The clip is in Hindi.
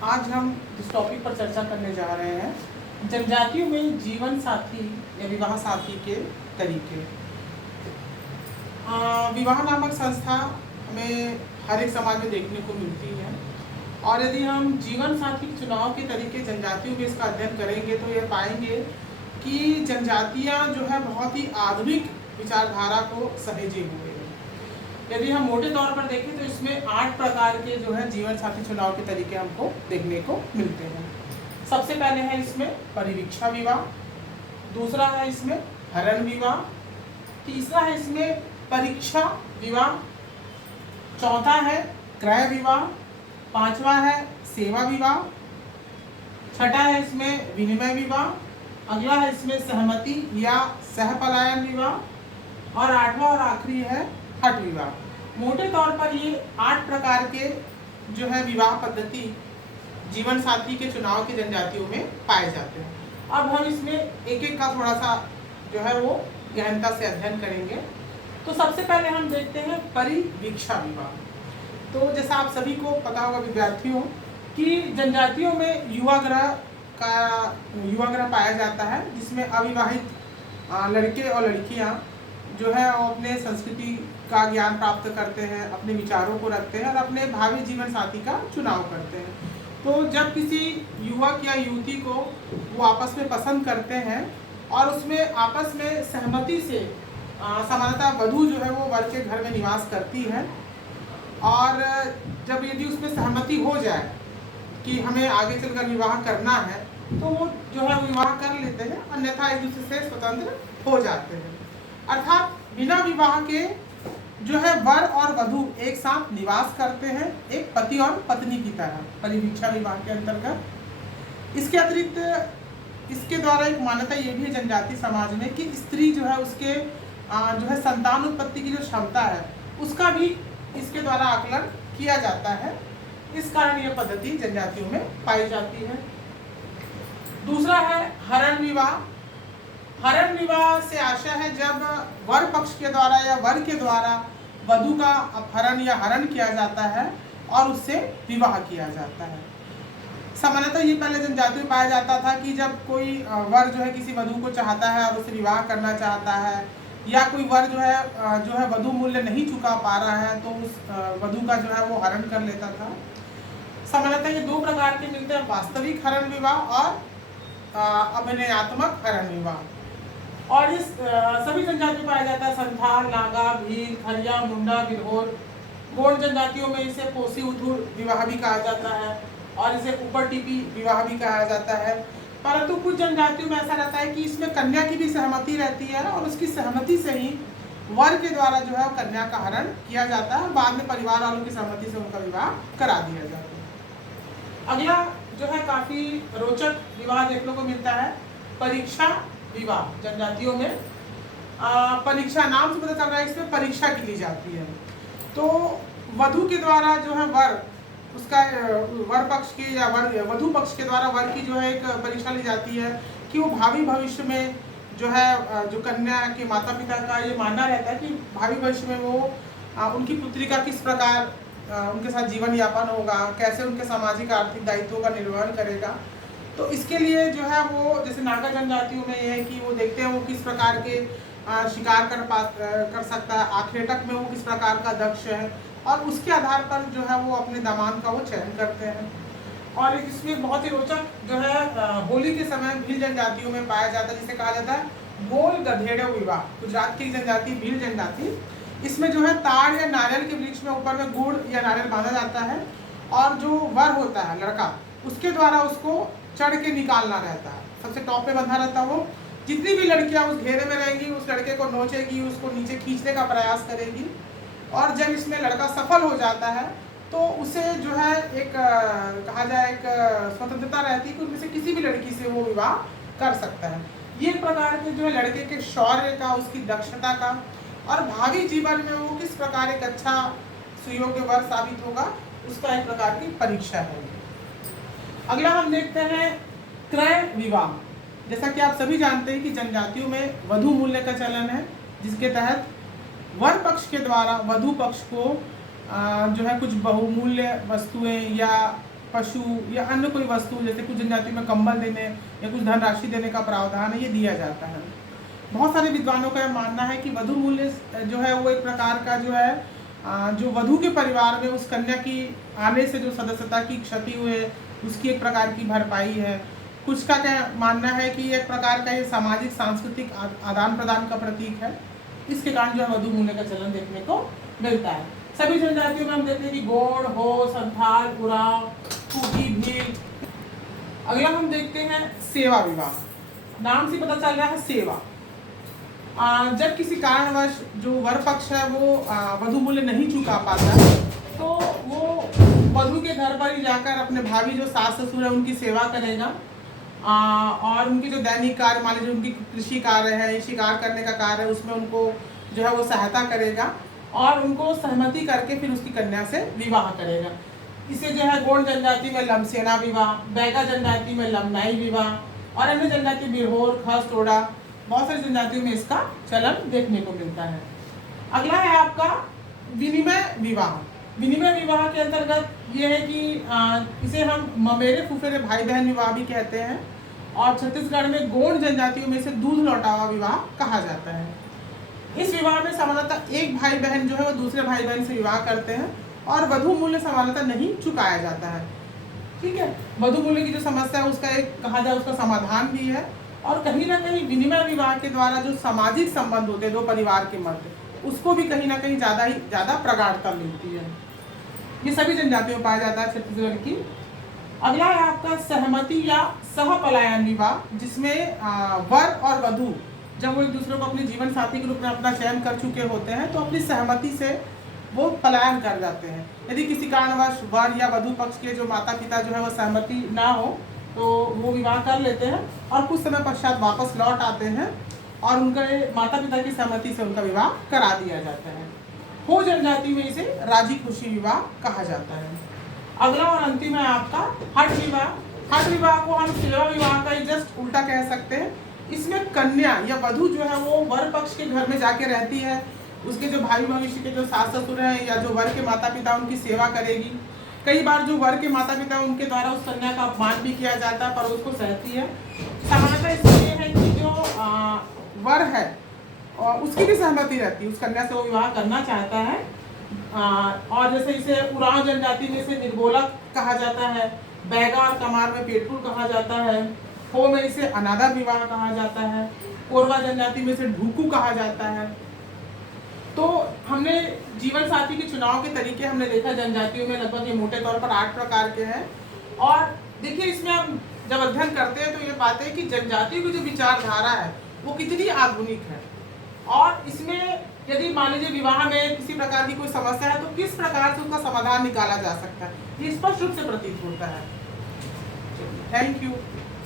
आज हम जिस टॉपिक पर चर्चा करने जा रहे हैं, जनजातियों में जीवन साथी या विवाह साथी के तरीके। विवाह नामक संस्था हमें हर एक समाज में देखने को मिलती है, और यदि हम जीवन साथी के चुनाव के तरीके जनजातियों में इसका अध्ययन करेंगे तो ये पाएंगे कि जनजातियाँ जो है बहुत ही आधुनिक विचारधारा को सहेजे हुए हैं। यदि हम मोटे तौर पर देखें तो इसमें 8 प्रकार के जो है जीवन साथी चुनाव के तरीके हमको देखने को मिलते हैं। सबसे पहले है इसमें परिवीक्षा विवाह, दूसरा है इसमें हरण विवाह, तीसरा है इसमें परीक्षा विवाह, चौथा है क्रय विवाह, पांचवा है सेवा विवाह, छठा है इसमें विनिमय विवाह, अगला है इसमें सहमति या सहपलायन विवाह, और आठवां और आखिरी है हठ विवाह। मोटे तौर पर ये 8 प्रकार के जो है विवाह पद्धति जीवन साथी के चुनाव की जनजातियों में पाए जाते हैं। अब हम इसमें एक एक का थोड़ा सा जो है वो गहनता से अध्ययन करेंगे। तो सबसे पहले हम देखते हैं परिवीक्षा विवाह। तो जैसा आप सभी को पता होगा विद्यार्थियों कि जनजातियों में युवाग्रह पाया जाता है, जिसमें अविवाहित लड़के और लड़कियां जो है वो अपने संस्कृति का ज्ञान प्राप्त करते हैं, अपने विचारों को रखते हैं और अपने भावी जीवन साथी का चुनाव करते हैं। तो जब किसी युवक या युवती को वो आपस में पसंद करते हैं और उसमें आपस में सहमति से सामान्यतः वधू जो है वो वर के घर में निवास करती है, और जब यदि उसमें सहमति हो जाए कि हमें आगे चलकर विवाह करना है तो वो जो है विवाह कर लेते हैं, अन्यथा एक दूसरे से स्वतंत्र हो जाते हैं। अर्थात बिना विवाह के जो है वर और वधू एक साथ निवास करते हैं, एक पति और पत्नी की तरह परिवीक्षा विवाह के अंतर्गत। इसके अतिरिक्त इसके द्वारा एक मान्यता ये भी है जनजाति समाज में कि स्त्री जो है उसके जो है संतान उत्पत्ति की जो क्षमता है उसका भी इसके द्वारा आकलन किया जाता है। इस कारण यह पद्धति जनजातियों में पाई जाती है। दूसरा है हरण विवाह। हरण विवाह से आशय है जब वर पक्ष के द्वारा या वर के द्वारा वधू का अपहरण या हरण किया जाता है और उससे विवाह किया जाता है। सामान्यतः ये पहले जनजातियों में पाया जाता था कि जब कोई वर जो है किसी वधू को चाहता है और उससे विवाह करना चाहता है, या कोई वर जो है वधू मूल्य नहीं चुका पा रहा है तो उस वधू का जो है वो हरण कर लेता था। सामान्यतः ये 2 प्रकार के मिलते हैं, वास्तविक हरण विवाह और अभिनयात्मक हरण विवाह। और इस सभी जनजातियों पाया जाता है संथाल, नागा, भील, खरिया, मुंडा, बिरहोर। गोंड जनजातियों में इसे पोसी उथुर विवाह भी कहा जाता है और इसे ऊपर टीपी विवाह भी कहा जाता है। परंतु कुछ जनजातियों में ऐसा रहता है कि इसमें कन्या की भी सहमति रहती है और उसकी सहमति से ही वर के द्वारा जो है कन्या का हरण किया जाता है, बाद में परिवार वालों की सहमति से उनका विवाह करा दिया जाता है। अगला जो है काफी रोचक विवाह देखने को मिलता है परीक्षा विवाह। जनजातियों में परीक्षा, नाम से पता चल रहा है इसमें परीक्षा की ली जाती है। तो वधू के द्वारा जो है वर उसका वर पक्ष की या वधू पक्ष के द्वारा वर की जो है एक परीक्षा ली जाती है कि वो भावी भविष्य में जो है जो कन्या के माता पिता का ये मानना रहता है कि भावी भविष्य में वो उनकी पुत्री का किस प्रकार उनके साथ जीवन यापन होगा, कैसे उनके सामाजिक आर्थिक दायित्वों का निर्वहन करेगा। तो इसके लिए जो है वो जैसे नागा जनजातियों में ये है कि वो देखते हैं वो किस प्रकार के शिकार कर सकता है, आखेटक में वो किस प्रकार का दक्ष है, और उसके आधार पर जो है वो अपने दामाद का वो चयन करते हैं। और इसमें बहुत ही रोचक जो है होली के समय भील जनजातियों में पाया जाता है, जिसे कहा जाता है गोल गधेड़ो विवाह। गुजरात की जनजाति भील जनजाति, इसमें जो है ताड़ या नारियल के वृक्ष में ऊपर में गुड़ या नारियल बांधा जाता है और जो वर होता है लड़का उसके द्वारा उसको चढ़ के निकालना रहता है, सबसे टॉप पे बंधा रहता है वो। जितनी भी लड़कियां उस घेरे में रहेंगी उस लड़के को नोचेगी, उसको नीचे खींचने का प्रयास करेगी, और जब इसमें लड़का सफल हो जाता है तो उसे जो है एक कहा जाए एक स्वतंत्रता रहती है कि उनमें से किसी भी लड़की से वो विवाह कर सकता है। ये एक प्रकार के जो है लड़के के शौर्य का, उसकी दक्षता का और भावी जीवन में वो किस प्रकार एक अच्छा सुयोग्य वर साबित होगा उसका एक प्रकार की परीक्षा है। अगला हम देखते हैं क्रय विवाह। जैसा कि आप सभी जानते हैं कि जनजातियों में वधू मूल्य का चलन है, जिसके तहत वर पक्ष के द्वारा वधू पक्ष को जो है कुछ बहुमूल्य वस्तुएं या पशु या अन्य कोई वस्तु, जैसे कुछ जनजातियों में कंबल देने या कुछ धनराशि देने का प्रावधान है, ये दिया जाता है। बहुत सारे विद्वानों का यह मानना है कि वधू मूल्य जो है वो एक प्रकार का जो है जो वधू के परिवार में उस कन्या की आने से जो सदस्यता की क्षति हुई है उसकी एक प्रकार की भरपाई है। कुछ का क्या मानना है कि एक प्रकार का ये सामाजिक सांस्कृतिक आदान प्रदान का प्रतीक है। इसके कारण जो है वधू मूल्य का चलन देखने को मिलता है। सभी जनजातियों में हम देखते हैं कि गोंड, हो, संथाल, उरांव, कुकी, भील। अगला हम देखते हैं सेवा विवाह। नाम से पता चल रहा है सेवा। जब किसी कारणवश जो वर पक्ष है वो वधू मूल्य नहीं चुका पाता तो वो वधू के घर पर ही जाकर अपने भाभी जो सास ससुर है उनकी सेवा करेगा और उनकी जो दैनिक कार्य, मान लीजिए उनकी कृषि कार्य है, शिकार करने का कार्य है, उसमें उनको जो है वो सहायता करेगा और उनको सहमति करके फिर उसकी कन्या से विवाह करेगा। इसे जो है गोंड जनजाति में लमसेना विवाह, बैगा जनजाति में लमनाई विवाह और अन्य जनजाति बिरहोर, खस, टोडा, बहुत सारी जनजातियों में इसका चलन देखने को मिलता है। अगला है आपका विनिमय विवाह। विनिमय विवाह के अंतर्गत ये है कि इसे हम ममेरे फुफेरे भाई बहन विवाह भी कहते हैं और छत्तीसगढ़ में गोंड जनजातियों में से दूध लौटावा विवाह कहा जाता है। इस विवाह में सामान्यतः एक भाई बहन जो है वो दूसरे भाई बहन से विवाह करते हैं और वधू मूल्य सामान्यतः नहीं चुकाया जाता है। ठीक है, वधू मूल्य की जो समस्या है उसका एक कहा जाए उसका समाधान भी है और कहीं ना कहीं विनिमय विवाह के द्वारा जो सामाजिक संबंध होते हैं दो परिवार के मध्य, उसको भी कहीं ना कहीं ज़्यादा प्रगाढ़ता मिलती है। ये सभी जनजातियों में पाया जाता है छत्तीसगढ़ की। अगला है आपका सहमति या सहपलायन विवाह, जिसमें वर और वधू जब वो एक दूसरे को अपने जीवन साथी के रूप में अपना चयन कर चुके होते हैं तो अपनी सहमति से वो पलायन कर जाते हैं। यदि किसी कारणवश वर या वधू पक्ष के जो माता पिता जो है वो सहमति ना हो तो वो विवाह कर लेते हैं और कुछ समय पश्चात वापस लौट आते हैं और उनके माता पिता की सहमति से उनका विवाह करा दिया जाता है। हो जनजाति में इसे राजी खुशी विवाह कहा जाता है। अगला और अंतिम है आपका हठ विवाह। हठ विवाह को हम सेवा विवाह का ही जस्ट उल्टा कह सकते हैं। इसमें कन्या या वधू जो है वो वर पक्ष के घर में जाके रहती है, उसके जो भाई भविष्य के जो सास ससुर हैं या जो वर के माता पिता उनकी सेवा करेगी। कई बार जो वर के माता पिता उनके द्वारा उस कन्या का अपमान भी किया जाता है पर उसको सहती है। सामान्यतः इसलिए है कि जो वर है और उसकी भी सहमति रहती है, उस कन्या से वो विवाह करना चाहता है। और जैसे इसे उरांव जनजाति में इसे निर्गोलक कहा जाता है, बैगा और कमार में पेटपुर कहा जाता है, हो में इसे अनादर विवाह कहा जाता है, कोरवा जनजाति में इसे ढूकू कहा जाता है। तो हमने जीवन साथी के चुनाव के तरीके हमने देखा जनजातियों में लगभग ये मोटे तौर पर 8 प्रकार के हैं। और देखिए इसमें हम जब अध्ययन करते हैं तो ये पाते हैं कि जनजातियों की जो विचारधारा है वो कितनी आधुनिक है और इसमें यदि मान लीजिए विवाह में किसी प्रकार की कोई समस्या है तो किस प्रकार से उसका समाधान निकाला जा सकता है, ये स्पष्ट रूप से प्रतीत होता है। Thank you.